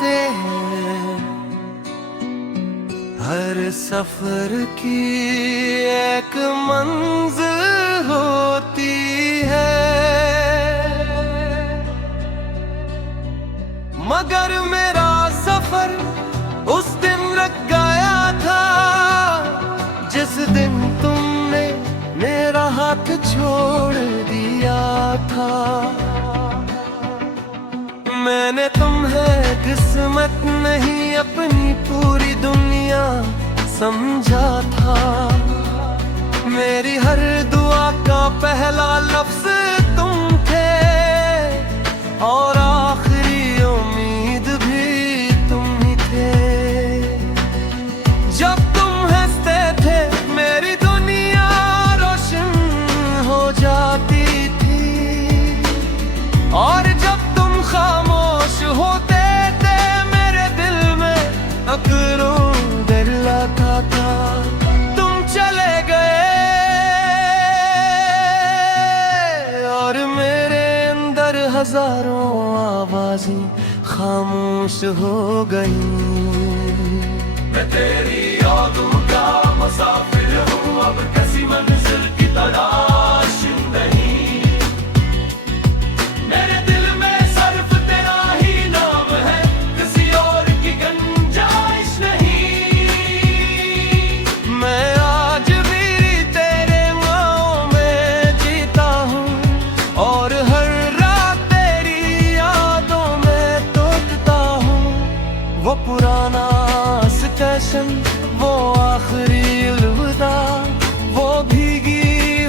कहते हैं हर सफर की एक मंजिल होती है, मगर मेरा सफर उस दिन रुक गया था जिस दिन तुमने मेरा हाथ छोड़ दिया था। मैंने तुम्हें किस्मत नहीं अपनी पूरी दुनिया समझा था। मेरी हर दुआ का पहला लफ्ज तुम थे और आखिरी उम्मीद भी तुम ही थे। जब तुम हंसते थे मेरी दुनिया रोशन हो जाती थी, और जब तुम खामोश होते थे मेरे दिल में अकरों डर लगा था। तुम चले गए और मेरे अंदर हजारों आवाजें खामोश हो गई। मैं तेरी यादों का मुसाफिर हूँ, अब किसी मंजिल की तलाश नहीं। मेरे दिल में सिर्फ तेरा ही नाम है, किसी और की गुंजाइश नहीं। मैं आज भी तेरे गाँव में जीता हूँ और हर रात तेरी यादों में तोड़ता हूँ। वो पुराना स्टेशन, वो आखिरी अलविदा, वो भीगी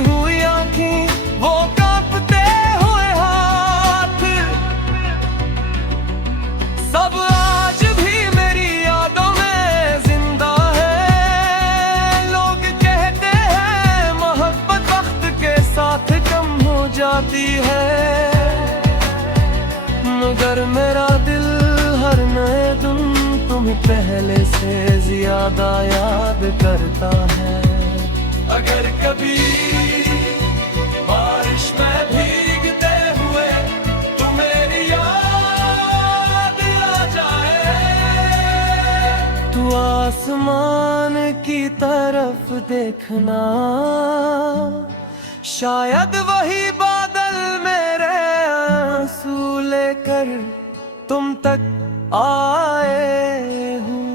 हुई आँखें, वो कांपते हुए हाथ, सब आज भी मेरी यादों में जिंदा है। लोग कहते हैं मोहब्बत वक्त के साथ कम हो जाती है, मगर मेरा दिल हर नए दिन तुम्हें पहले से ज्यादा याद करता है। अगर कभी बारिश में भीगते हुए तुम्हें याद आ जाए, तो आसमान की तरफ देखना, शायद वही बादल मेरे आंसू लेकर तुम तक आए हूँ।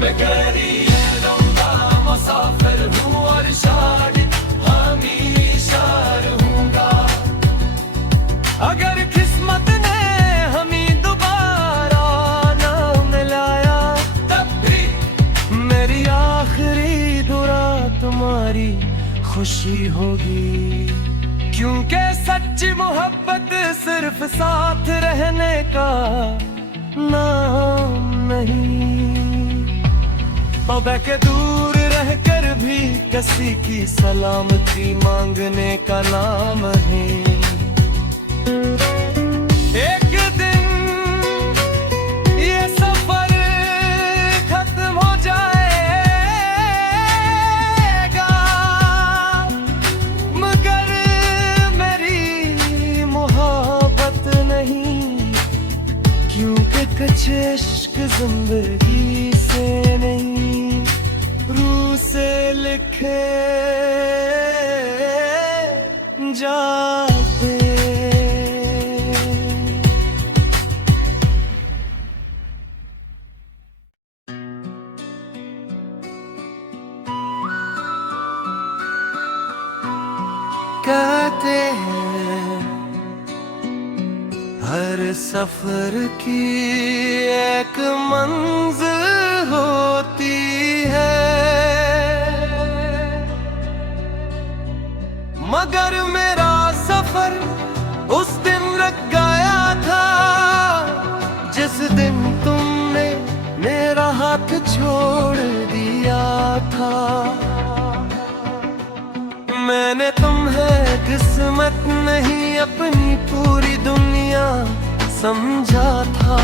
मैं गरीबों का मुसाफिर हूँ और शायद हमेशा रहूँगा। अगर किस्मत ने हमें दोबारा ना मिलाया, तब भी मेरी आखिरी दुआ तुम्हारी खुशी होगी। क्योंकि सच्ची मोहब्बत सिर्फ साथ रहने का नाम नहीं, तौबा के दूर रहकर भी किसी की सलामती मांगने का नाम है। एक दिन ये सफर खत्म हो जाएगा, मगर मेरी मोहब्बत नहीं, क्योंकि कुछ इश्क जिंदगी से नहीं, रूह से लिखे जाते। कहते हैं हर सफर की एक मंजिल होती है, मगर मेरा सफर उस दिन रुक गया था जिस दिन तुमने मेरा हाथ छोड़ दिया था। मैंने तुम्हें किस्मत नहीं अपनी पूरी दुनिया समझा था।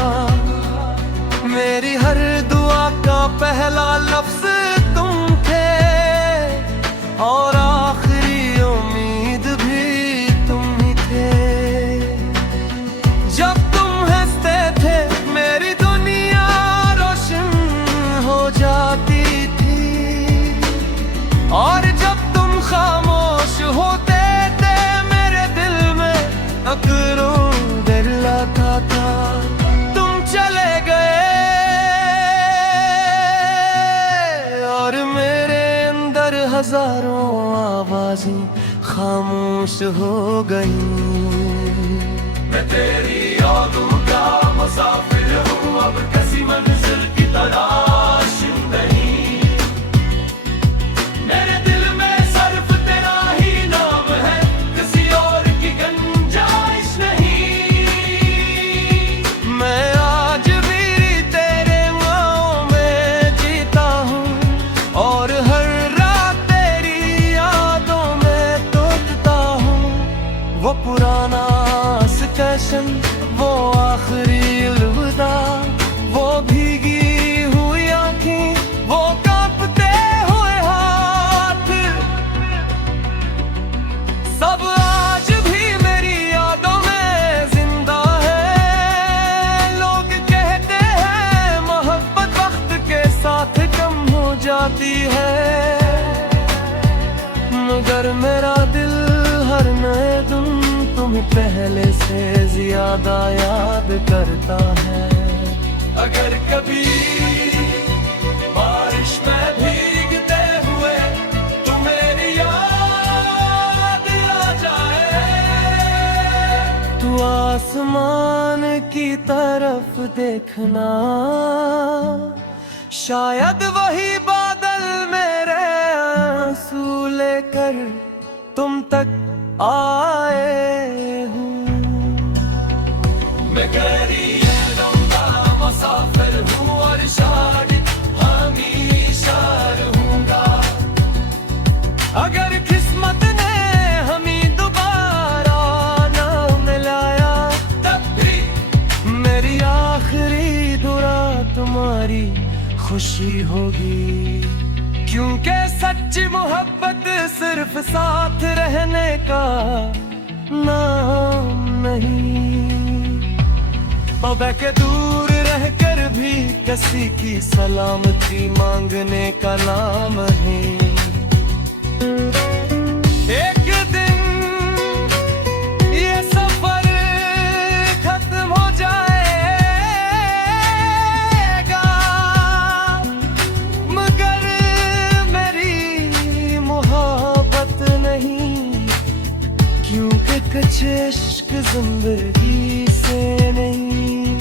मेरी हर दुआ का पहला लफ्ज तुम थे और आखिरी उम्मीद भी तुम ही थे। जब तुम हंसते थे हजारों आवाजें खामोश हो गई। मैं तेरी यादों का मुसाफिर हूँ, अब किसी मंजिल की तलाश नहीं। मेरे दिल में सिर्फ तेरा ही नाम है, किसी और की गुंजाइश नहीं। मैं आज भी तेरे गाँव में जीता हूँ और हर रात तेरी यादों में तोड़ता हूँ। वो पुराना स्टेशन, वो आखिरी अलविदा, वो भीगी हुई आँखें, वो कांपते हुए हाथ, सब आज भी मेरी यादों में जिंदा है। लोग कहते हैं मोहब्बत वक्त के साथ कम हो जाती है, मगर मेरा दिल हर नए दिन तुम्हें पहले से ज्यादा याद करता है। अगर कभी बारिश में भीगते हुए तुम्हें याद आ जाए, तो आसमान की तरफ देखना, शायद वही बादल मेरे आंसू लेकर तुम तक आए हूँ। मैं गहरी यादों का मुसाफिर हूँ और शायद हमेशा रहूँगा। अगर किस्मत ने हमें दोबारा ना मिलाया, तब भी मेरी आखिरी दुआ तुम्हारी खुशी होगी। क्योंकि सच्ची मोहब्बत सिर्फ साथ रहने का नाम नहीं, पौधे के दूर रहकर भी किसी की सलामती मांगने का नाम है। एक दिन ये सफर खत्म हो जाएगा, मगर मेरी मोहब्बत नहीं, क्योंकि कुछ इश्क जिंदगी से नहीं,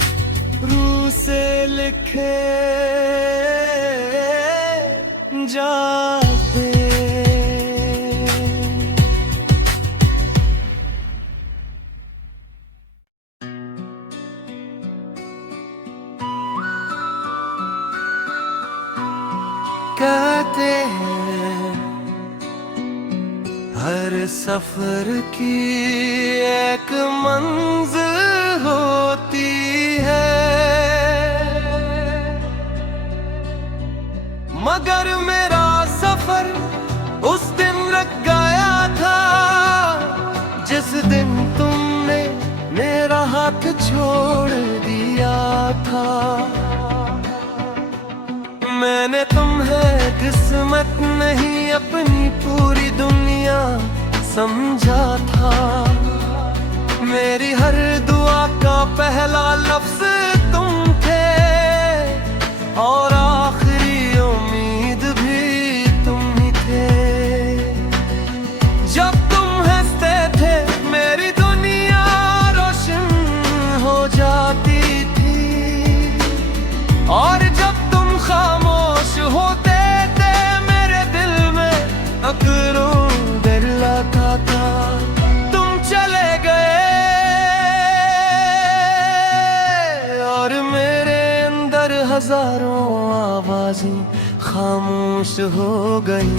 रूह से लिखे जाते। कहते हैं हर सफर की एक मंजिल होती है, मगर मेरा सफर उस दिन लग गया था, जिस दिन तुमने मेरा हाथ छोड़ दिया था। मैंने तुम्हें किस्मत नहीं अपनी पूरी दुनिया समझा था। मेरी हर दुआ का पहला लफ्ज तुम थे और आखिरी उम्मीद भी तुम ही थे। जब तुम हंसते थे मेरी दुनिया रोशन हो जाती थी, और जब तुम खामोश होते थे मेरे दिल में अकरों डर लगा था। तुम चले गए और मेरे अंदर हजारों आवाजें खामोश हो गई।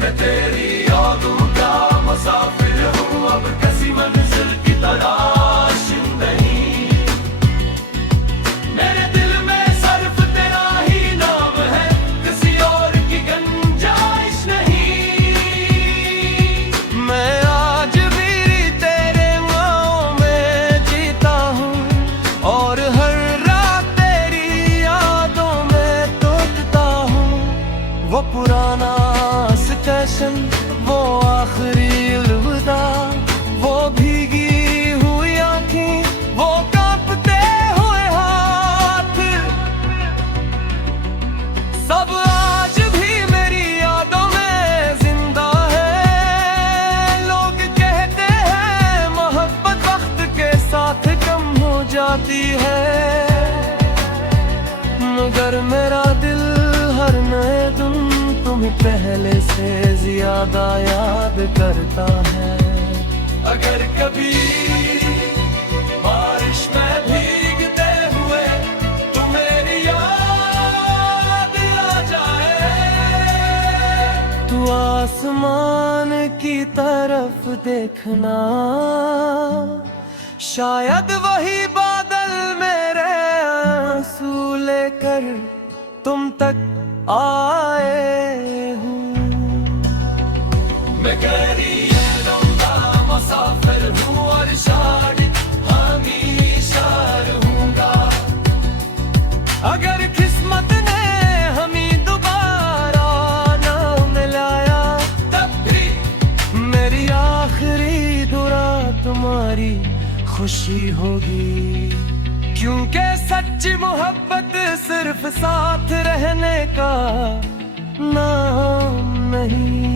मैं तेरी यादों का मुसाफिर हूँ, अब किसी मंजिल की तलाश नहीं। मेरे दिल में सिर्फ तेरा ही नाम है, किसी और की गुंजाइश नहीं। मैं आज भी तेरे गाँव में जीता हूँ और हर रात तेरी यादों में तोड़ता हूँ। वो पुराना स्टेशन, वो आखिरी अलविदा, वो भीगी हुई आँखें, वो कांपते हुए हाथ, सब आज भी मेरी यादों में पहले से ज्यादा याद करता है। अगर कभी बारिश में भीगते हुए तुम्हें याद आ जाए, तू आसमान की तरफ देखना, शायद वही बादल मेरे आंसू लेकर तुम तक आए हूँ। मैं गरीबों मुसाफिर हूँ और शायद हमेशा रहूंगा। अगर किस्मत ने हमें दोबारा ना मिलाया, तब भी मेरी आखिरी दुआ तुम्हारी खुशी होगी। क्योंकि सच्ची मोहब्बत सिर्फ साथ रहने का नाम नहीं,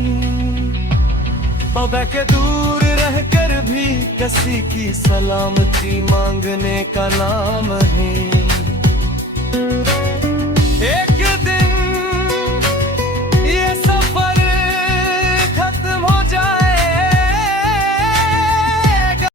बाबा के दूर रहकर भी किसी की सलामती मांगने का नाम है।